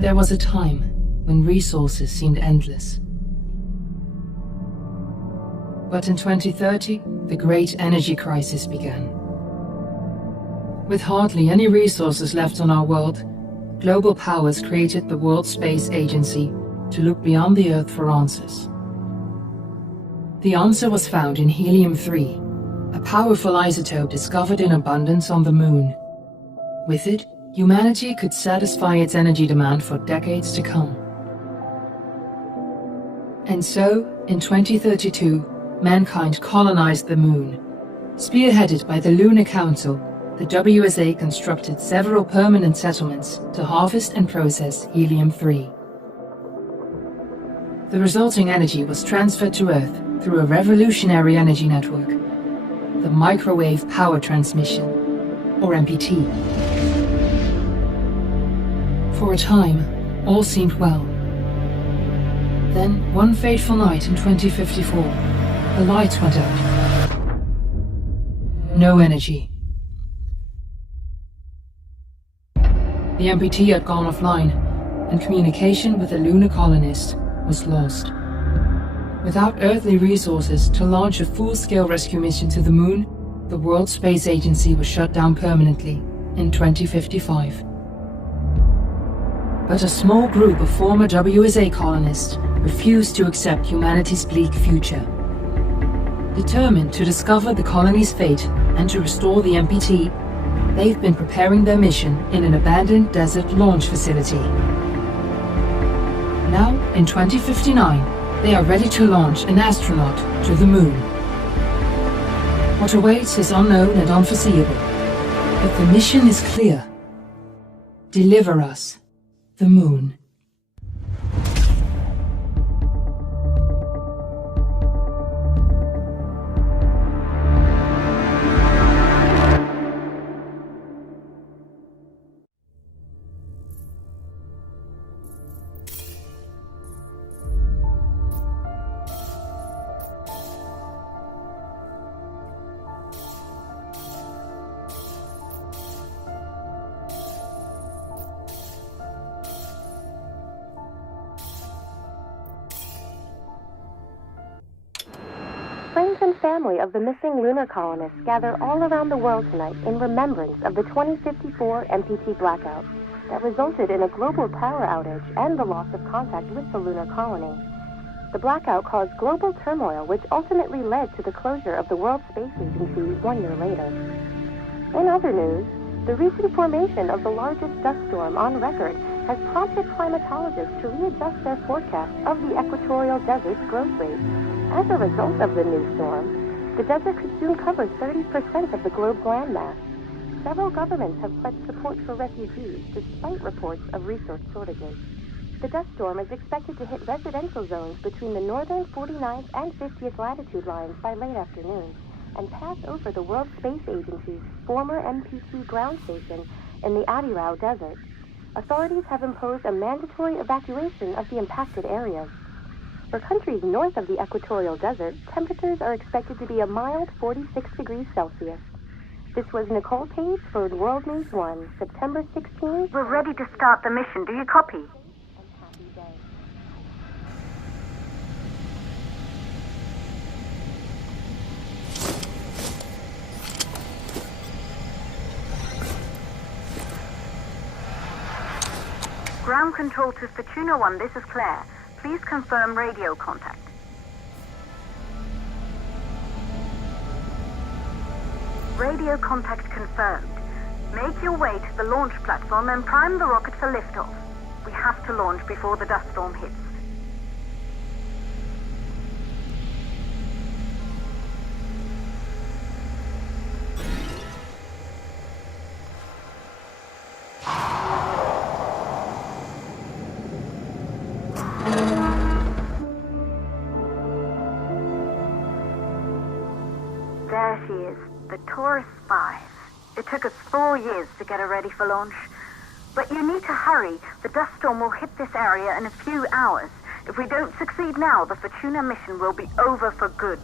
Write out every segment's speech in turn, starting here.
There was a time when resources seemed endless. But in 2030, the great energy crisis began. With hardly any resources left on our world, global powers created the World Space Agency to look beyond the Earth for answers. The answer was found in helium-3, a powerful isotope discovered in abundance on the Moon. With it, humanity could satisfy its energy demand for decades to come. And so, in 2032, mankind colonized the Moon. Spearheaded by the Lunar Council, the WSA constructed several permanent settlements to harvest and process helium-3. The resulting energy was transferred to Earth through a revolutionary energy network, the Microwave Power Transmission, or MPT. For a time, all seemed well. Then, one fateful night in 2054, the lights went out. No energy. The MPT had gone offline, and communication with the lunar colonist was lost. Without earthly resources to launch a full-scale rescue mission to the Moon, the World Space Agency was shut down permanently in 2055. But a small group of former WSA colonists refused to accept humanity's bleak future. Determined to discover the colony's fate and to restore the MPT, they've been preparing their mission in an abandoned desert launch facility. Now, in 2059, they are ready to launch an astronaut to the Moon. What awaits is unknown and unforeseeable, but the mission is clear. Deliver us the Moon. Friends and family of the missing lunar colonists gather all around the world tonight in remembrance of the 2054 MPT blackout that resulted in a global power outage and the loss of contact with the lunar colony. The blackout caused global turmoil, which ultimately led to the closure of the World Space Agency 1 year later. In other news, the recent formation of the largest dust storm on record has prompted climatologists to readjust their forecast of the equatorial desert's growth rate. As a result of the new storm, the desert could soon cover 30% of the globe's landmass. Several governments have pledged support for refugees, despite reports of resource shortages. The dust storm is expected to hit residential zones between the northern 49th and 50th latitude lines by late afternoon, and pass over the World Space Agency's former MPT ground station in the Adirau Desert. Authorities have imposed a mandatory evacuation of the impacted areas. For countries north of the equatorial desert, temperatures are expected to be a mild 46 degrees Celsius. This was Nicole Page for World News 1, September 16th. We're ready to start the mission. Do you copy? Ground control to Fortuna 1, this is Claire. Please confirm radio contact. Radio contact confirmed. Make your way to the launch platform and prime the rocket for liftoff. We have to launch before the dust storm hits. There she is, the Taurus 5. It took us 4 years to get her ready for launch. But you need to hurry. The dust storm will hit this area in a few hours. If we don't succeed now, the Fortuna mission will be over for good.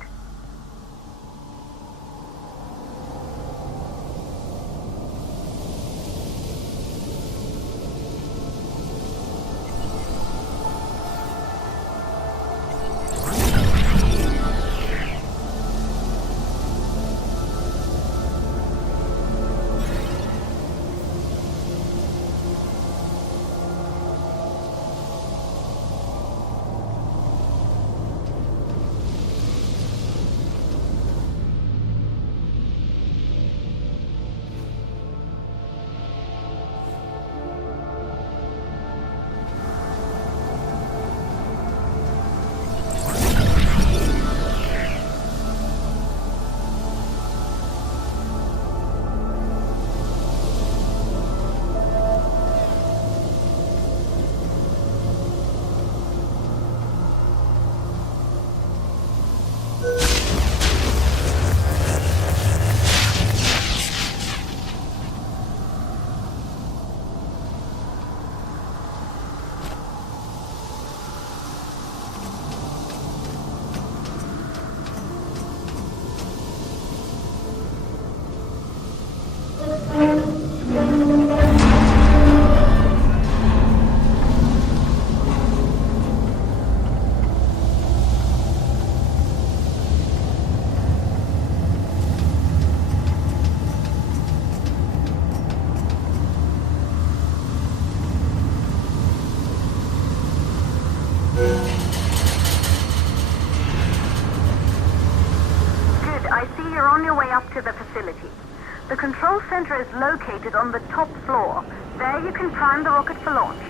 center is located on the top floor. There you can prime the rocket for launch.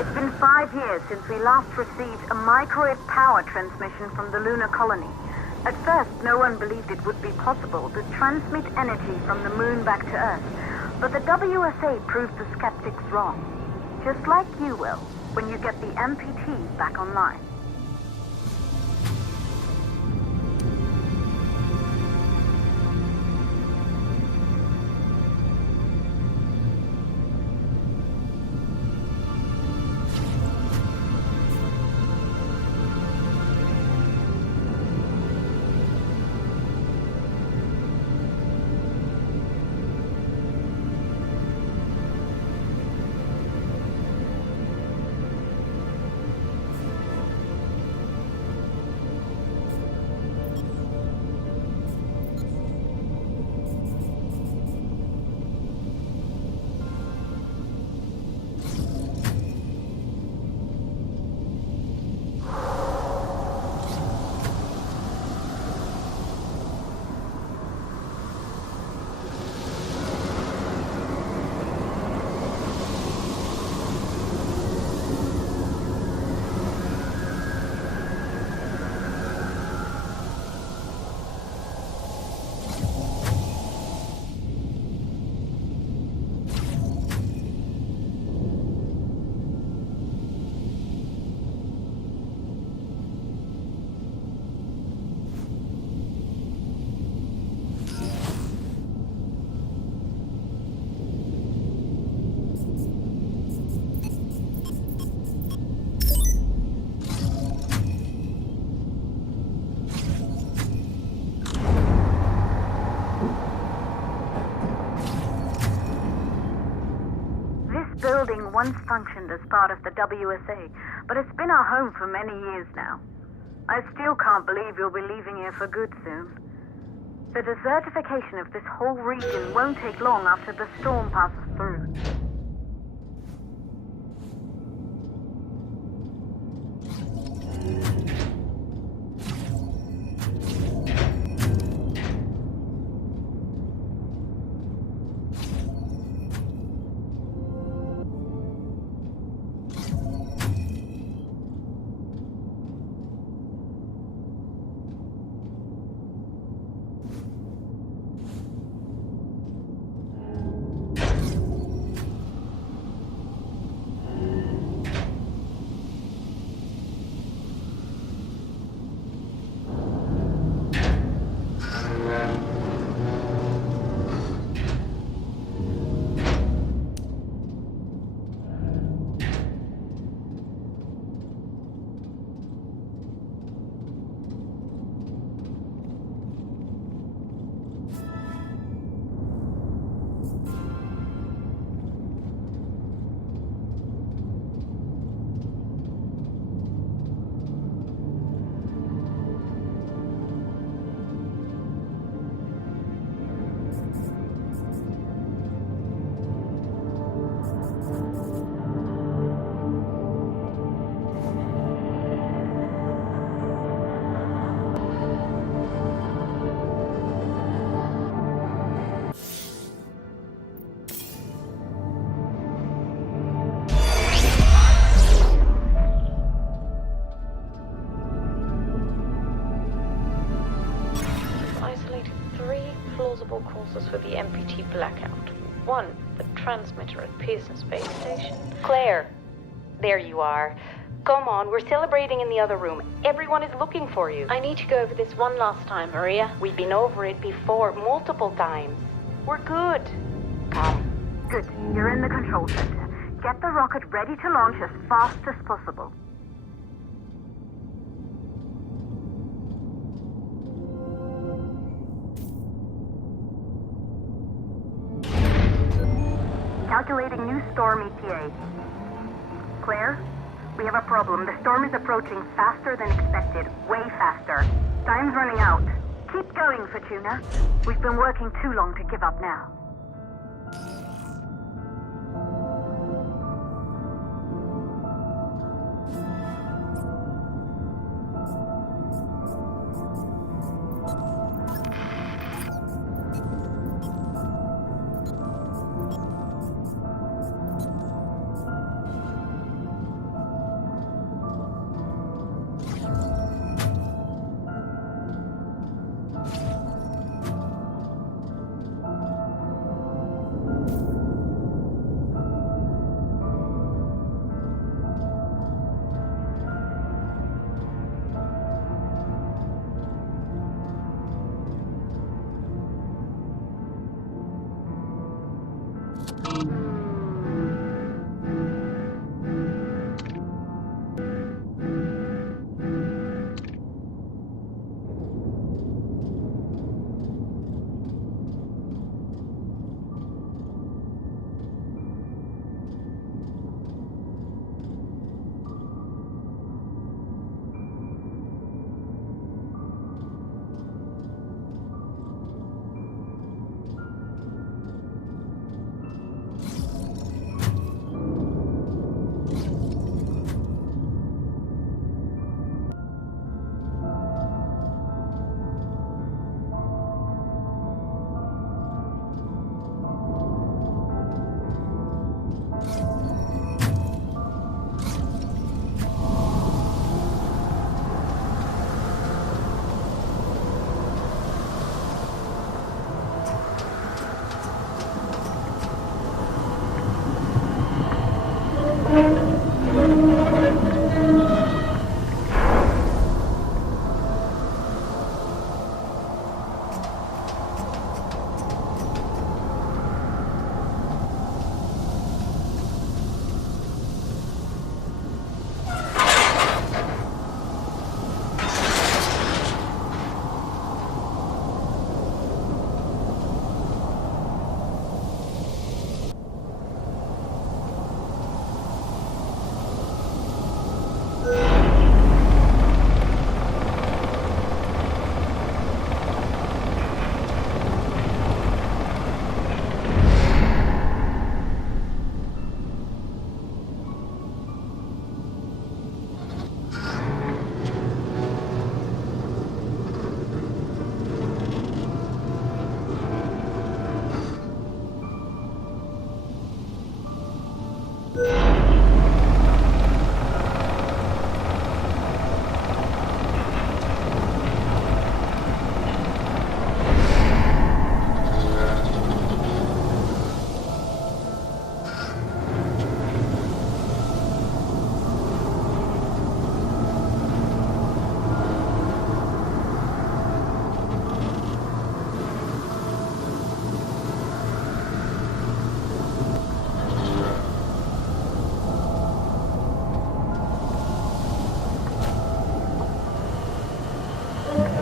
It's been 5 years since we last received a microwave power transmission from the lunar colony. At first, no one believed it would be possible to transmit energy from the moon back to Earth, but the WSA proved the skeptics wrong. Just like you will, when you get the MPT back online. Building once functioned as part of the WSA, but it's been our home for many years now. I still can't believe you'll be leaving here for good soon. The desertification of this whole region won't take long after the storm passes through. Causes for the MPT blackout. 1, the transmitter at Pearson Space Station. Claire, there you are. Come on, we're celebrating in the other room. Everyone is looking for you. I need to go over this one last time, Maria. We've been over it before, multiple times. We're good. Come. Good. You're in the control center. Get the rocket ready to launch as fast as possible. Calculating new storm ETA. Claire, we have a problem. The storm is approaching faster than expected. Way faster. Time's running out. Keep going, Fortuna. We've been working too long to give up now.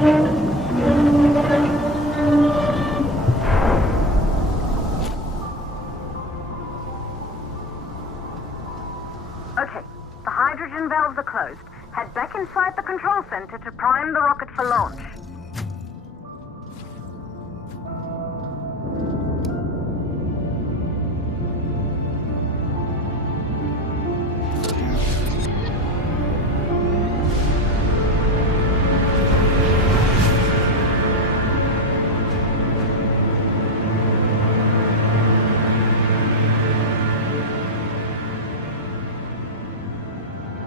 Okay, the hydrogen valves are closed. Head back inside the control center to prime the rocket for launch.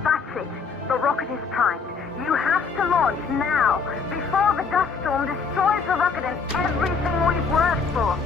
That's it. The rocket is primed. You have to launch now, before the dust storm destroys the rocket and everything we've worked for.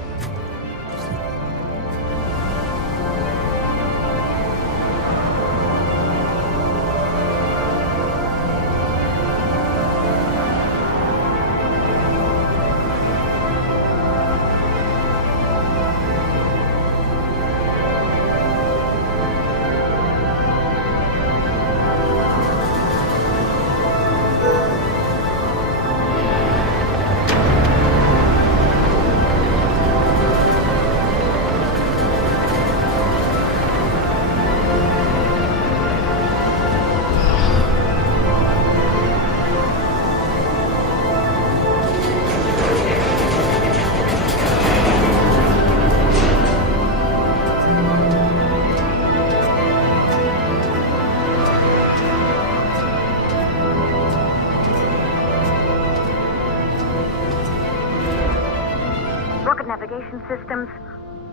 Navigation systems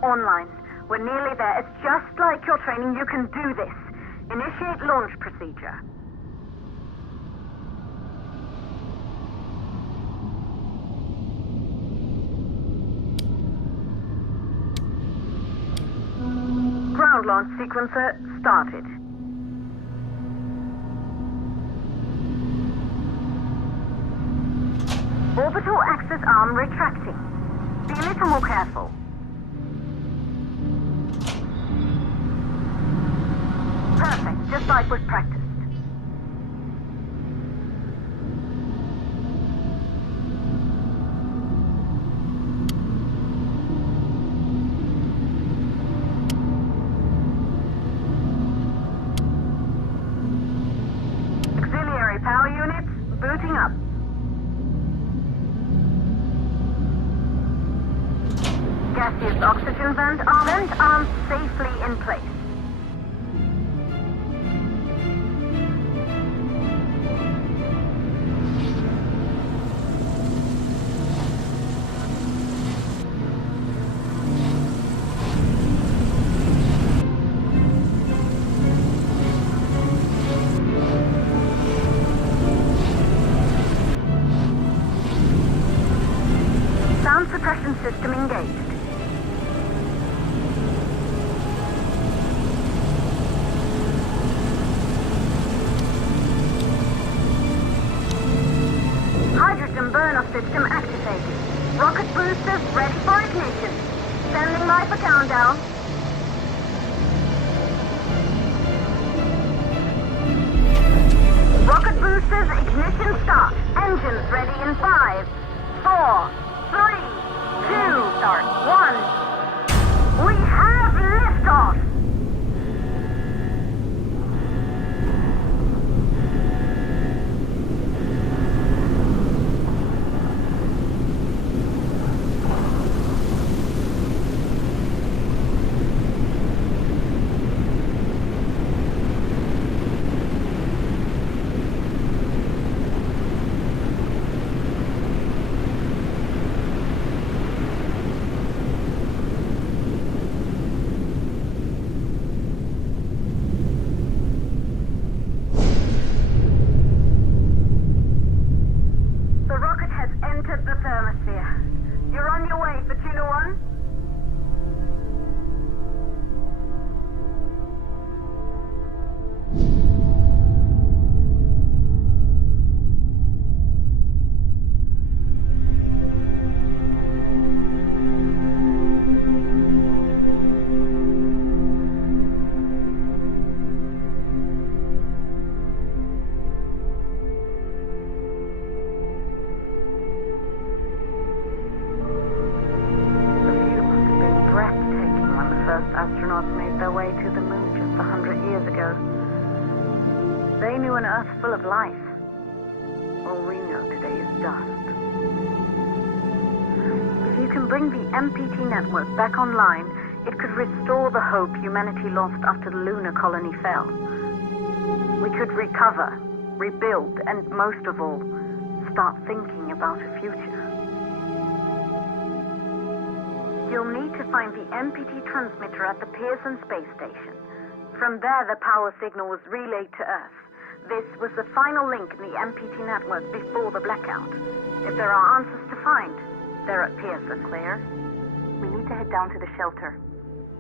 online. We're nearly there. It's just like your training. You can do this. Initiate launch procedure. Ground launch sequencer started. Orbital axis arm retracting. Be a little more careful. Perfect, just like was practiced. Auxiliary power units booting up. Gaseous oxygen vent arms safely in place. Sound suppression system engaged. Hydrogen burn-off system activated. Rocket boosters ready for ignition. Standing by for countdown. Rocket boosters ignition start. Engines ready in 5, 4, 3, 2, start 1. We have liftoff. an Earth full of life. All we know today is dust. If you can bring the MPT network back online, it could restore the hope humanity lost after the lunar colony fell. We could recover, rebuild, and most of all, start thinking about a future. You'll need to find the MPT transmitter at the Pearson space station. From there, the power signal was relayed to Earth. This was the final link in the MPT network before the blackout. If there are answers to find, they're at Pearson. Claire, we need to head down to the shelter.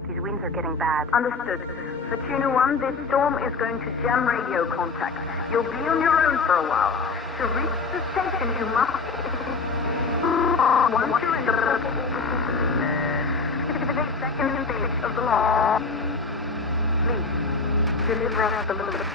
These winds are getting bad. Understood. Fortuna 1, this storm is going to jam radio contact. You'll be on your own for a while. To reach the station, you must... Once you're in the 52nd stage of the launch, please, deliver us the loop.